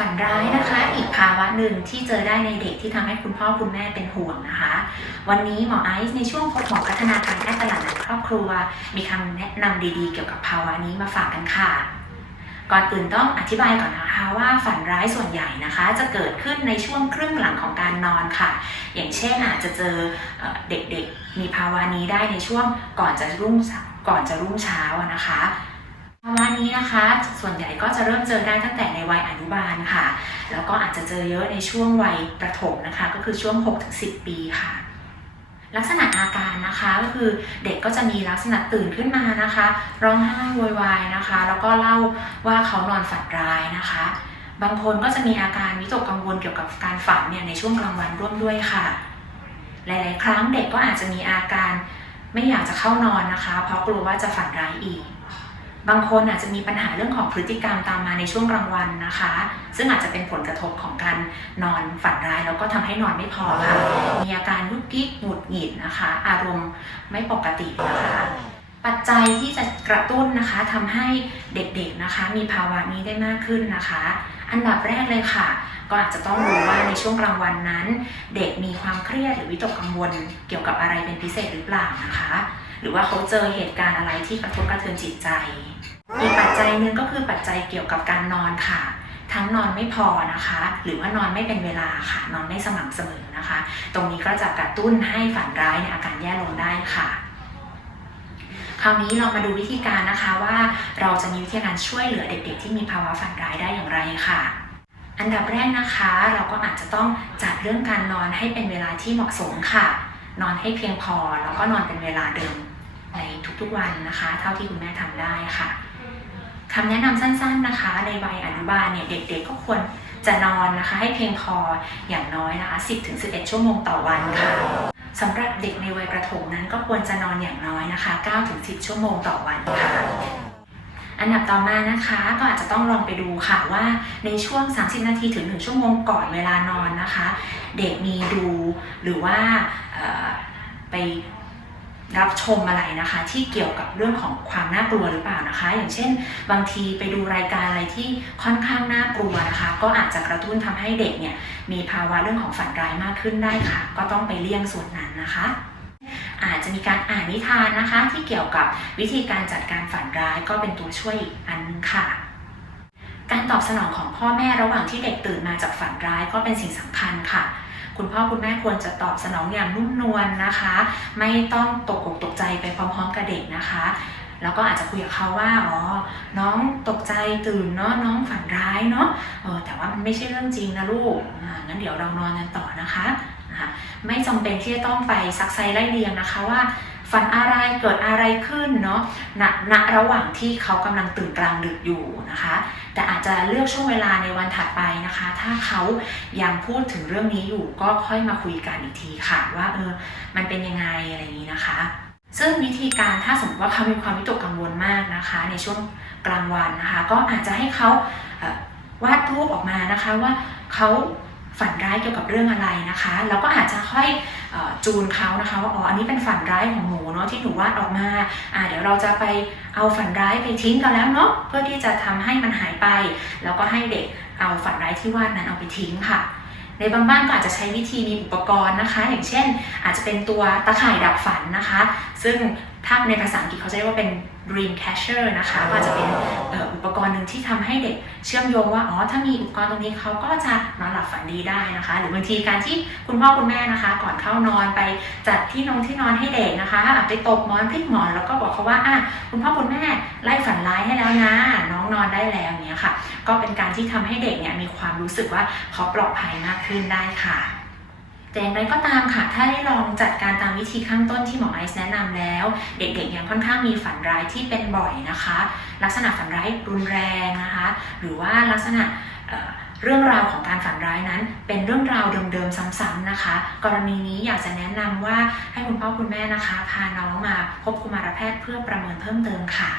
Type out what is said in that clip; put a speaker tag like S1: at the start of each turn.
S1: ฝันร้ายนะคะ อีกภาวะหนึ่งที่เจอได้ในเด็กที่ทำให้คุณพ่อคุณแม่เป็นห่วงนะคะ วันนี้หมอไอซ์ในช่วงพบหมอพัฒนาการแพทย์ตลาดนัดครอบครัว มีคำแนะนำดีๆ เกี่ยวกับภาวะนี้มาฝากกันค่ะก่อนอื่นต้องอธิบายก่อนนะคะว่าฝันร้ายส่วนใหญ่นะคะจะเกิดขึ้นในช่วงครึ่งหลังของการนอนค่ะ อย่างเช่นอาจจะเจอเด็กๆมีภาวะนี้ได้ในช่วงก่อนจะรุ่งก่อนจะรุ่งเช้านะคะ นะคะ ส่วนใหญ่ก็จะเริ่มเจอได้ตั้งแต่ในวัยอนุบาลค่ะ แล้วก็อาจจะเจอเยอะในช่วงวัยประถมนะคะ ก็คือช่วง 6-10 ปีค่ะลักษณะอาการนะคะก็คือเด็กก็จะมีลักษณะตื่นขึ้นมานะคะ ร้องไห้โวยวายนะคะ แล้วก็เล่าว่าเขานอนฝันร้ายนะคะ บางคนก็จะมีอาการวิตกกังวลเกี่ยวกับการฝันเนี่ยในช่วงกลางวันร่วมด้วยค่ะ หลาย ๆ ครั้งเด็กก็อาจจะมีอาการไม่อยากจะเข้านอนนะคะ เพราะกลัวว่าจะฝันร้ายอีก บางคนอาจจะมีปัญหาเรื่องของพฤติกรรมตามมาในช่วงกลางวันนะคะ ซึ่งอาจจะเป็นผลกระทบของการนอนฝันร้ายแล้วก็ทำให้นอนไม่พอค่ะ มีอาการยุกยิกหงุดหงิดนะคะ อารมณ์ไม่ปกตินะคะ ปัจจัยที่จะกระตุ้นนะคะทำให้เด็กๆนะคะ มีภาวะนี้ได้มากขึ้นนะคะ อันดับแรกเลยค่ะ ก็อาจจะต้องรู้ว่าในช่วงกลางวันนั้น เด็กมีความเครียดหรือวิตกกังวลเกี่ยวกับอะไรเป็นพิเศษหรือเปล่านะคะ หรือว่าเขาเจอเหตุการณ์อะไรที่กระทบกระเทือนจิตใจ อีกปัจจัยหนึ่งก็คือปัจจัยเกี่ยวกับการนอนค่ะ ทั้งนอนไม่พอนะคะ หรือว่านอนไม่เป็นเวลาค่ะ นอนไม่สม่ำเสมอนะคะ ตรงนี้ก็จะกระตุ้นให้ฝันร้ายในอาการแย่ลงได้ค่ะคราวนี้เรามาดูวิธีการนะคะว่าเราจะมีวิธีการช่วยเหลือเด็กๆ ที่มีภาวะฝันร้ายได้อย่างไรค่ะ อันดับแรกนะคะ เราก็อาจจะต้องจัดเรื่องการนอนให้เป็นเวลาที่เหมาะสมค่ะ นอนให้เพียงพอแล้วก็นอนเป็นเวลาเดิม ทุกๆวันนะคะ เท่าที่คุณแม่ทำได้ค่ะคำแนะนำสั้นๆนะคะ ในวัยอนุบาลเนี่ยเด็กๆก็ควรจะนอนนะคะ ให้เพียงพออย่างน้อยนะคะ 10-11 ชั่วโมงต่อวันค่ะสำหรับเด็กในวัยประถมนั้นก็ควรจะนอนอย่างน้อยนะคะ9-10 ชั่วโมงต่อวันค่ะอันดับต่อมานะคะก็อาจจะต้องลองไปดูค่ะว่าในช่วง 30 นาทีถึง 1 ชั่วโมงก่อนเวลานอนนะคะ เด็กมีดูหรือว่าไป รับชมอะไรนะคะ ที่เกี่ยวกับเรื่องของความน่ากลัวหรือเปล่านะคะ อย่างเช่น บางทีไปดูรายการอะไรที่ค่อนข้างน่ากลัวนะคะ ก็อาจจะกระตุ้นทำให้เด็กเนี่ยมีภาวะเรื่องของฝันร้ายมากขึ้นได้ค่ะ ก็ต้องไปเลี่ยงส่วนนั้นนะคะอาจจะมีการอ่านนิทานนะคะ ที่เกี่ยวกับวิธีการจัดการฝันร้ายก็เป็นตัวช่วยอีกอันนึงค่ะ การตอบสนองของพ่อแม่ระหว่างที่เด็กตื่นมาจากฝันร้ายก็เป็นสิ่งสำคัญค่ะ คุณพ่อคุณแม่ควรจะตอบสนองอย่างนุ่มนวลนะคะ ไม่ต้องตกอกตกใจไปพร้อมๆกับเด็กนะคะแล้วก็อาจจะคุยกับเขาว่า อ๋อ น้องตกใจตื่นเนาะ น้องฝันร้ายเนาะ เออ แต่ว่ามันไม่ใช่เรื่องจริงนะลูก อ่า งั้นเดี๋ยวเรานอนกันต่อนะคะ นะคะ ไม่จำเป็นที่จะต้องไปซักไซไล่เรียงนะคะว่า ฝันอะไรเกิดอะไรขึ้นเนาะณณระหว่างที่เขากำลังตื่นกลางดึกอยู่นะคะ แต่อาจจะเลือกช่วงเวลาในวันถัดไปนะคะ ถ้าเขายังพูดถึงเรื่องนี้อยู่ก็ค่อยมาคุยกันอีกทีค่ะ ว่าเออมันเป็นยังไงอะไรอย่างนี้นะคะ ซึ่งวิธีการถ้าสมมติว่าเขามีความวิตกกังวลมากนะคะ ในช่วงกลางวันนะคะ ก็อาจจะให้เขาเวาดรูปออกมานะคะว่าเขาฝันร้ายเกี่ยวกับเรื่องอะไรนะคะ แล้วก็อาจจะค่อย จูนเขานะคะว่าอ๋ออันนี้เป็นฝันร้ายของหนูเนาะที่หนูวาดออกมาอ่าเดี๋ยวเราจะไปเอาฝันร้ายไปทิ้งกันแล้วเนาะเพื่อที่จะทำให้มันหายไป แล้วก็ให้เด็กเอาฝันร้ายที่วาดนั้นเอาไปทิ้งค่ะในบางบ้านก็อาจจะใช้วิธีมีอุปกรณ์นะคะ อย่างเช่น อาจจะเป็นตัวตะข่ายดักฝันนะคะ ซึ่ง ถ้าในภาษาอังกฤษเขาจะเรียกว่าเป็น dream catcher นะคะก็อาจะเป็นอุปกรณ์หนึ่งที่ทำให้เด็กเชื่อมโยงว่าอ๋อถ้ามีอุปกรณ์ตรงนี้เขาก็จะนอนหลับฝันดีได้นะคะ หรือบางทีการที่คุณพ่อคุณแม่นะคะ ก่อนเข้านอนไปจัดที่นอนที่นอนให้เด็กนะคะไปตบหมอนพลิกหมอนแล้วก็บอกเขาว่าอะคุณพ่อคุณแม่ไล่ฝันร้ายให้แล้วนะ น้องนอนได้แล้วเนี้ยค่ะ ก็เป็นการที่ทำให้เด็กเนี่ยมีความรู้สึกว่าเขาปลอดภัยมากขึ้นได้ค่ะ แต่อย่างไรก็ตามค่ะ ถ้าได้ลองจัดการตามวิธีข้างต้นที่หมอไอซ์แนะนำแล้ว เด็กๆยังค่อนข้างมีฝันร้ายที่เป็นบ่อยนะคะ ลักษณะฝันร้ายรุนแรงนะคะ หรือว่าลักษณะเเรื่องราวของการฝันร้ายนั้น เป็นเรื่องราวเดิมๆซ้ำๆนะคะ กรณีนี้อยากจะแนะนำว่าให้คุณพ่อคุณแม่นะคะ พาน้องมาพบกุมารแพทย์เพื่อประเมินเพิ่มเติมค่ะ